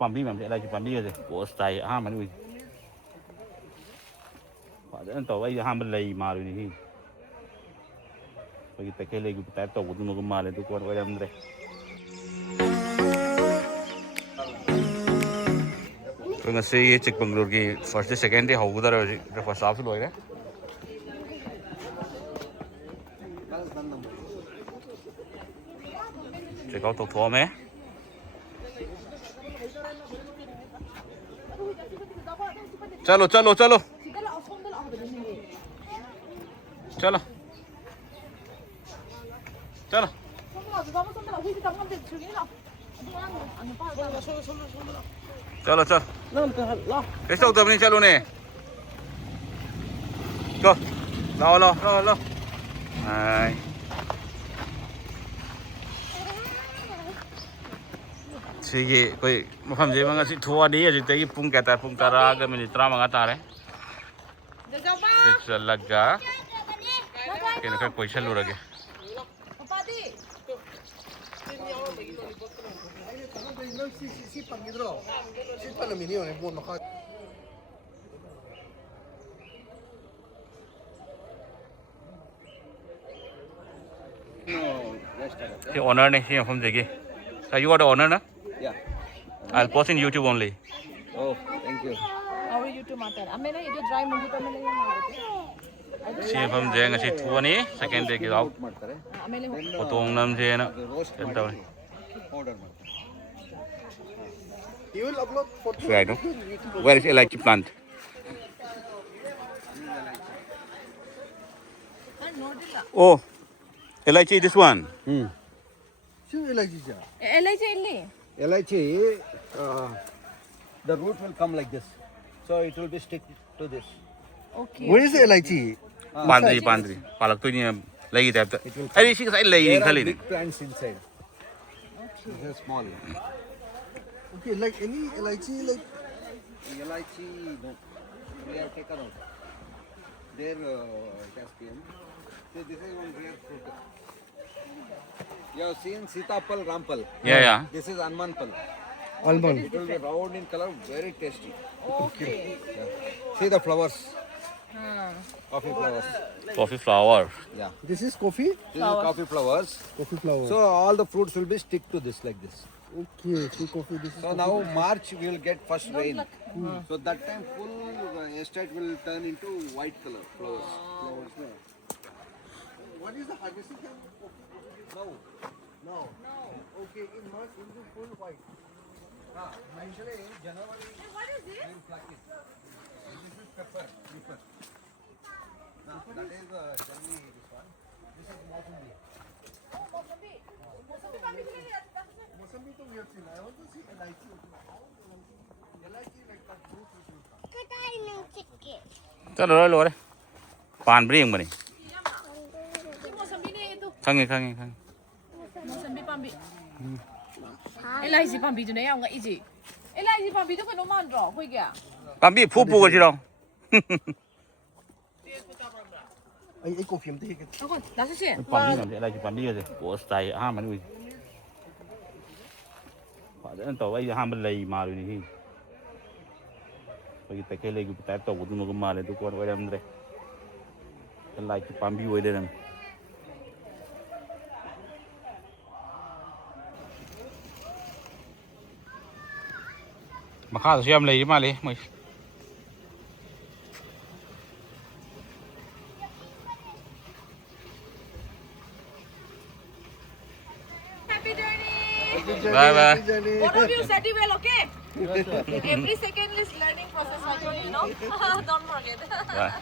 Pambi mà Elaichi Pambi rồi của style Ahanba Oina và dẫn tàu ấy Ahanba lầy mà rồi thì bagi pakai lagi kita tahu betul mau kemana tu kuat macam ni. तो नसे ये चिक बंगलोर की first day second day how उधर first half से लोग हैं check out तो थोड़ा में चलो चलो चलो चलो चलो चलो चल कैसे होता अपनी चलो ने go lao lao lao lao này sige koi mafam je manga si thua di aji tegi pung kata pung tara ga minit tra manga tare se laga kena kai paisa lu rage The owner ne here from the you are the owner na? Yeah. I'll post in YouTube only. Oh, thank you. Our YouTube matter. Amena idu dry mundi to amena ಏನು ಮಾಡುತ್ತೆ? See from the ngasi thua ni second day ke out. ಮಾಡ್ತಾರೆ. ಆಮೇಲೆ Potong nam je na. Powder ಮಾಡ್ತಾರೆ. You will upload photos. So I know. Where is Elaichi plant? Oh, Elaichi this one. Sure, Elaichi. Elaichi ಇಲ್ಲಿ Elaichi, the root will come like this. So it will be stick to this. Okay. Where is the Elaichi? Pandri. Palak tu ni lagi type. Ay si kasi lagi ni There are kali ni. big plants inside. These are small. Okay, like any Elaichi, like Elaichi, no. We have taken out. There Caspian. So this is one rare fruit. You have seen Sitapal, Rampal. Yeah. This is Anmanpal. almond. It will be round in color, very tasty. Okay. Yeah. See the flowers, Hmm. coffee flowers. Coffee flower. Yeah. This is coffee. This is coffee flowers. Coffee flower. So all the fruits will be stick to this like this. Okay, so coffee. This is So now March we will get first rain. So that time full estate will turn into white color flowers. What is the harvesting time of coffee? No. Okay, in March it will be full white. Actually in January What is this? we will pluck it. This is pepper. That is Germany this one. This is Mosumbi. Oh, Mozambi. Mozambi pambi ke liye aata hai. Mosami to we have seen. I want to see Elaichi. Elaichi like that fruit which will come. Chalo lo re. Pan bring bani. Ini Mozambi ne itu. Kangi. Mozambi pambi. Elaichi pambi tu ne yang ngai ji. Elaichi pambi tu kano man ro koi kya? Pambi phu ko ji dong. Ay coffee am take it. Ako, nasa siya. Pambi mà Elaichi Pambi rồi của style Ahanba Oina và dẫn tàu ấy Ahanba lầy mà rồi thì bagi pakai lagi kita tahu betul mau kemana tu kuat macam ni. Elaichi Pambi Oina dan mà khá xem lầy mà lấy mày. Happy journey. Bye bye. Both of you study well, okay? Every second is learning process, you know. Don't forget. Bye.